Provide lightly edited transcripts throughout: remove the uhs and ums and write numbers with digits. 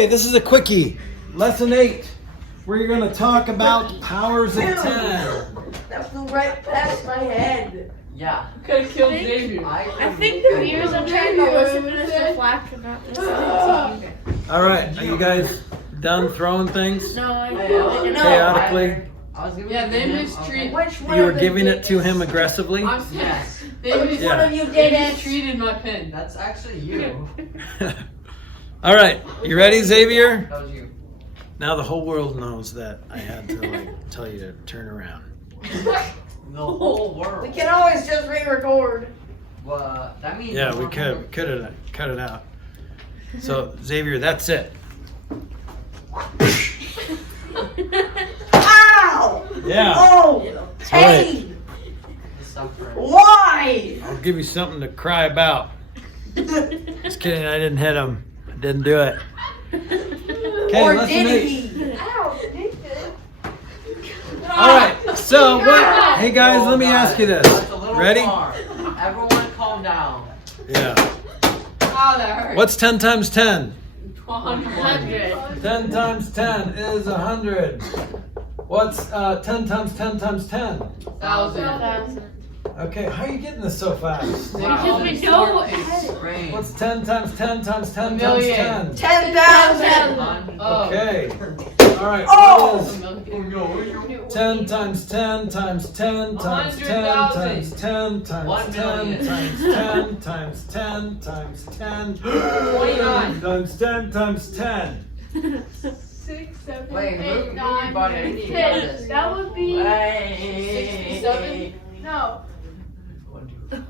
Okay, this is a quickie. Lesson 8. We're going to talk about powers of 10. That flew right past my head. Yeah. Could have killed Xavier. I think the viewers are trying to listen to Mr. Flack and not listen to you guys. All right, are you guys done throwing things No, I chaotically? I was giving Yeah, it they to him. mistreated. Which one You were of them giving did it to this? him aggressively? Yes. They Which one of you did They it? mistreated my pen. That's actually you. All right, you ready, Xavier? That was you. Now the whole world knows that I had to tell you to turn around. The whole world. We can always just re-record. Well, that means. Yeah, we could have cut it out. So Xavier, that's it. Ow! Yeah. Oh! Pain! Suffering. Why? I'll give you something to cry about. Just kidding, I didn't hit him. I didn't do it. Okay, Or lesson did 8. he? Ow! All right. So what? Hey guys, let me ask you this. That's a little Ready? far. Everyone calm down. Yeah. Oh, that hurt. What's 10 times 10? 100. 10 times 10 is 100. What's 10 times 10 times 10? 1,000. Okay, how are you getting this so fast? Because we know Brain. What's 10 times 10 times 10 times million. 10? 10,000! Okay. All right. Oh! What is 10 times 10 times 10 times 10 times 10 times 1 10 million. times 10 times 10 times 10 29. times 10 times 10? 6, 7, Wait, 8, move 9, your body. I need to do 10. this. That would be Wait. 67. No.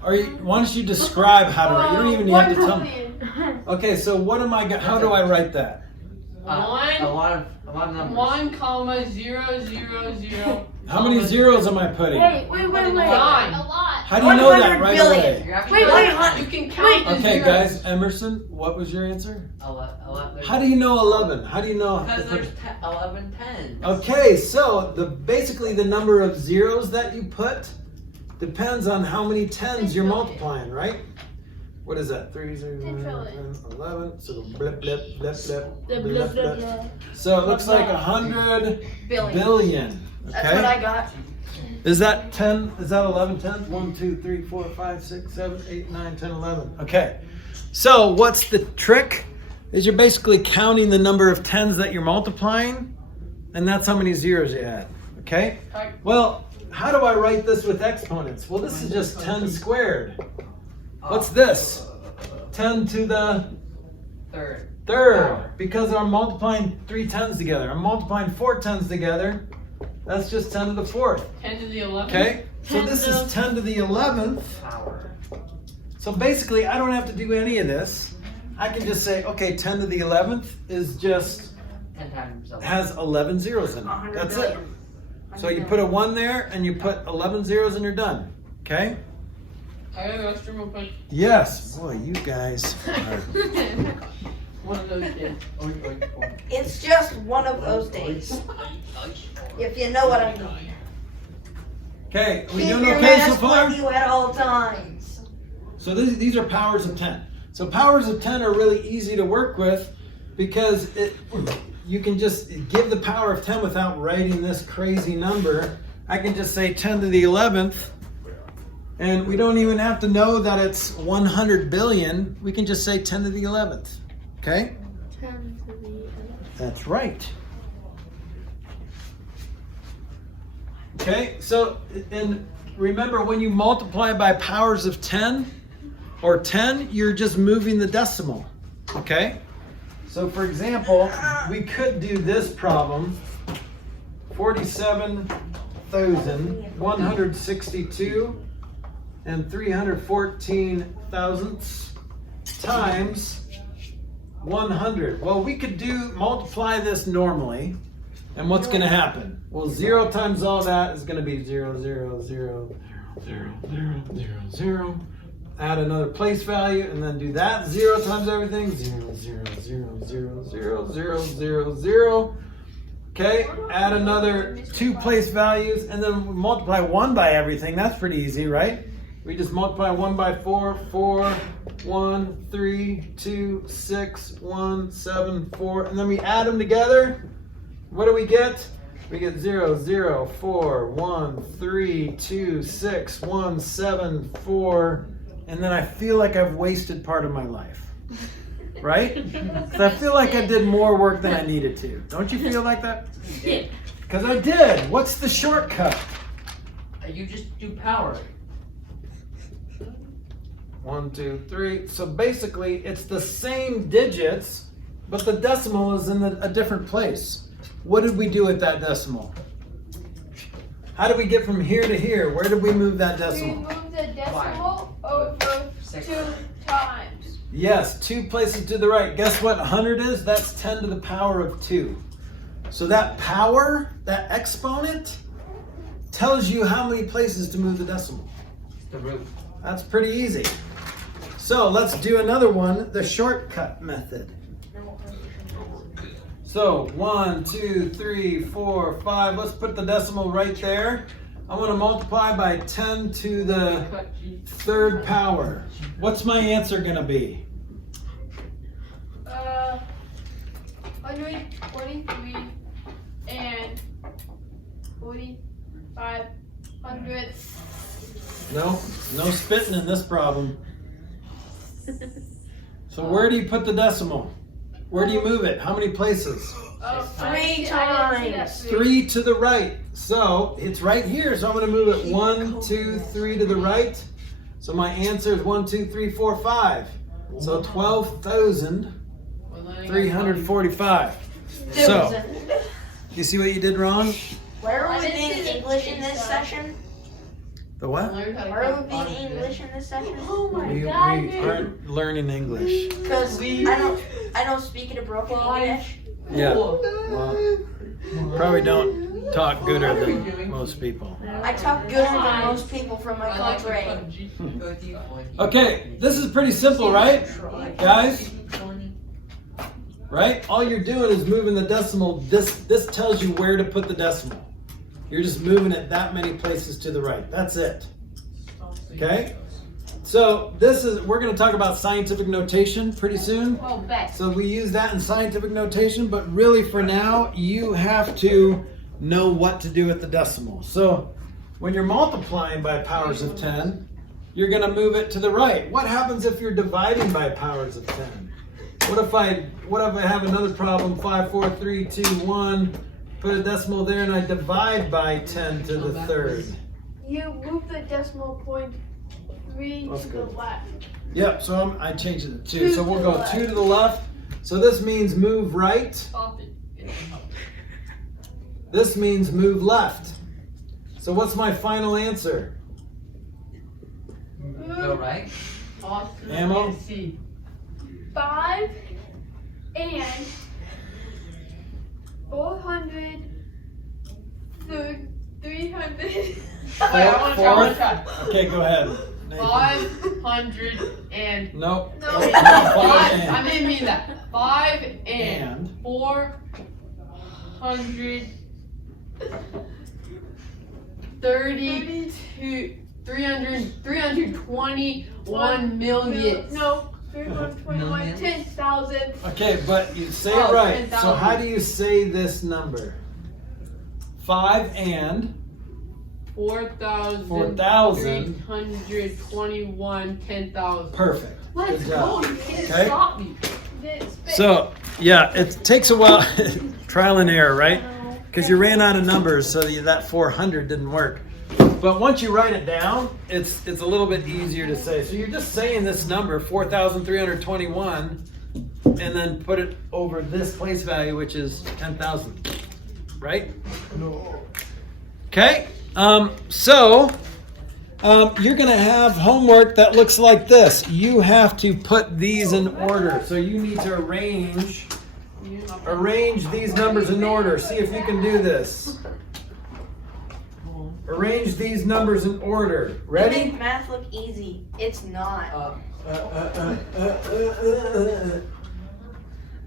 Why don't you describe how to write? You don't even have to tell me. Okay, so what am I? How do I write that? A lot of numbers. 1, 0, 0, 0. How many zeros am I putting? Wait. 9. How do you know that 100 right billion. away? You're actually You can count the Okay, zeros. guys, Emerson, what was your answer? 11. How do you know 11? How do you know? Because there's 11 tens. Okay, so basically the number of zeros that you put depends on how many tens you're multiplying, right? What is that? 3, 0, 11. So blip, blip, blip, blip, blip, blip. So it looks like 100 billion. That's what Okay. I got. Is that 10? Is that 11 tens? 1, 2, 3, 4, 5, 6, 7, 8, 9, 10, 11. Okay. So what's the trick? Is you're basically counting the number of tens that you're multiplying, and that's how many zeros you add. Okay? Well, how do I write this with exponents? Well, this is just 10 squared. What's this? 10 to the third. Because I'm multiplying 3 tens together. I'm multiplying 4 tens together. That's just 10 to the 4th. 10 to the 11th. Okay? So this is 10 to the 11th. Power. So basically, I don't have to do any of this. I can just say, okay, 10 to the 11th is just 10 times 11. has 11 zeros in it. 100 That's it. billion. So you put a 1 there, and you put 11 zeros, and you're done. Okay? I gotta go stream real quick. Yes. Boy, you guys are... One of those kids. It's just one of those days. If you know what I mean. Okay, we Keep doing your okay so mask far? on you at all times. So these are powers of 10. So powers of 10 are really easy to work with because you can just give the power of 10 without writing this crazy number. I can just say 10 to the 11th, and we don't even have to know that it's 100 billion. We can just say 10 to the 11th. Okay? 10 to the 11th. That's right. Okay, so, and remember when you multiply by powers of 10 or 10, you're just moving the decimal. Okay? So for example, we could do this problem, 47,162 and 314 thousandths times 100. Well, we could multiply this normally, and what's going to happen? Well, 0 times all that is going to be 0, 0, 0, 0, 0, 0, 0. Add another place value, and then do that. 0 times everything. 0, 0, 0, 0, 0, 0, 0, 0. Okay, add another 2 place values, and then multiply 1 by everything. That's pretty easy, right? We just multiply 1 by 4, 4, 1, 3, 2, 6, 1, 7, 4, and then we add them together. What do we get? We get 0, 0, 4, 1, 3, 2, 6, 1, 7, 4, and then I feel like I've wasted part of my life. Right? 'Cause I feel like I did more work than I needed to. Don't you feel like that? Yeah. Because I did. What's the shortcut? You just do power. 1, 2, 3. So basically, it's the same digits, but the decimal is in a different place. What did we do with that decimal? How did we get from here to here? Where did we move that We decimal? moved the decimal over 2 times. Yes, 2 places to the right. Guess what 100 is? That's 10 to the power of 2. So that power, that exponent, tells you how many places to move the decimal. The root. That's pretty easy. So let's do another one, the shortcut method. So 1, 2, 3, 4, 5. Let's put the decimal right there. I want to multiply by 10 to the 3rd power. What's my answer going to be? 143 and 4,500. No spitting in this problem. So where do you put the decimal? Where do you move it? How many places? Oh, 3 times. 3 to the right. So it's right here. So I'm going to move it 1, 2, 3 to the right. So my answer is 1, 2, 3, 4, 5. So 12,345. So you see what you did wrong? Where are we being English in this session? The what? Where are we being English in this session? Oh my We god. aren't learning English. Because I don't speak it a broken English. Yeah. Well, probably don't talk gooder than most people. I talk gooder than most people from my country. Okay, this is pretty simple, right? Guys? Right? All you're doing is moving the decimal. This tells you where to put the decimal. You're just moving it that many places to the right. That's it. Okay? So we're going to talk about scientific notation pretty soon. Well, bet. So we use that in scientific notation, but really for now, you have to know what to do with the decimal. So when you're multiplying by powers of 10, you're going to move it to the right. What happens if you're dividing by powers of 10? What if I have another problem, 5, 4, 3, 2, 1, put a decimal there and I divide by 10 to the 3rd? You move the decimal point 3 That's to good. the left. Yep, so I changed it to 2. So we'll go 2 to the left. So this means move right. Stop it. This means move left. So what's my final answer? Go right. Austin Ammo? and C. 5 and 400. 300. Fourth? Okay, go ahead. Nathan. 500 and Nope. No. Nope. five. Five I didn't mean that. 5 and And 400. 32. 321 million. No. 321. 10,000. Okay, but you say Oh, it right. 10,000. So how do you say this number? 5 and 4,321 10,000. perfect. Let's Good job. go. You can't Okay. stop me. So yeah, it takes a while, trial and error, right? Because you ran out of numbers, so that 400 didn't work. But once you write it down, it's a little bit easier to say. So you're just saying this number, 4,321, and then put it over this place value, which is 10,000, right? No. Okay. You're gonna have homework that looks like this. You have to put these in order. So you need to arrange these numbers in order. See if you can do this. Arrange these numbers in order. You Ready? make math look easy. It's not.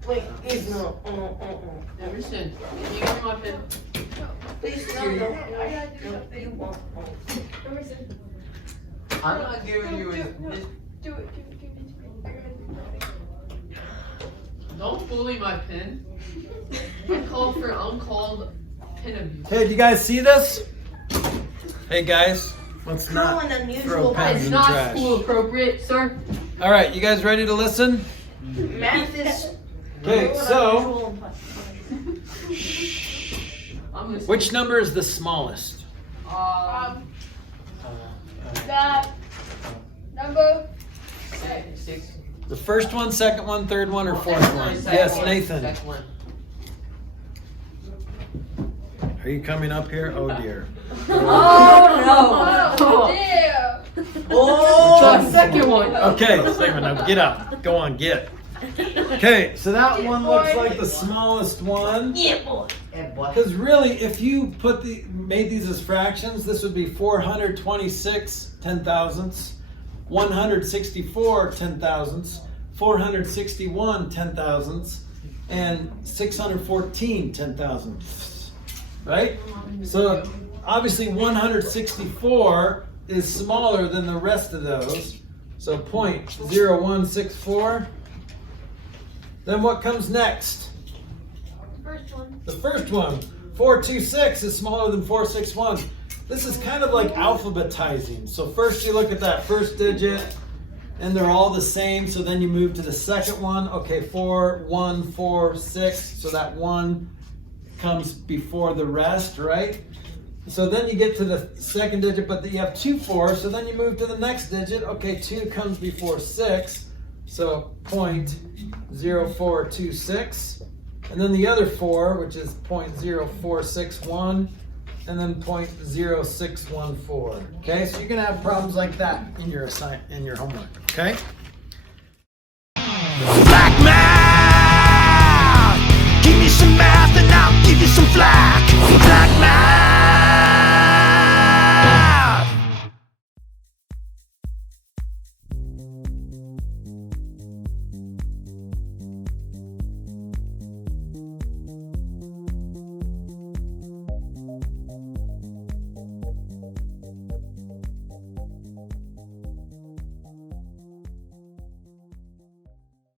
Wait, it's not. Emerson, can you give me my pen? Please, no, don't. You won't. I'm not giving you this. Do it. Don't bully my pin. I called for uncalled pin abuse. Hey, do you guys see this? Hey guys, let's Cruel not and throw unusual pens It's in the not trash. school appropriate, sir. All right, you guys ready to listen? Math is. Okay, cruel and so unusual. I'm listening. which number is the smallest? That number. 6. The first one, second one, third one, or fourth one? Second Yes, one. Nathan. Second one. Are you coming up here? Oh dear. Oh dear. The second one. Okay, second one. Now get up. Go on, get. Okay, so that one looks like the smallest one. Yeah, boy. Because really, if you made these as fractions, this would be 426 10,000ths, 164 10,000ths, 461 10,000ths, and 614 10,000ths. Right? So obviously 164 is smaller than the rest of those. So 0.0164. Then what comes next? First one. The first one, 426 is smaller than 461. This is kind of like alphabetizing. So first you look at that first digit and they're all the same. So then you move to the second one. Okay, 4, 1, 4, 6. So that 1 comes before the rest, right? So then you get to the second digit, but you have 2 4s. So then you move to the next digit. Okay, 2 comes before 6. So 0.0426. And then the other 4, which is 0.0461, and then 0.0614. Okay, so you're gonna have problems like that in your homework. Okay.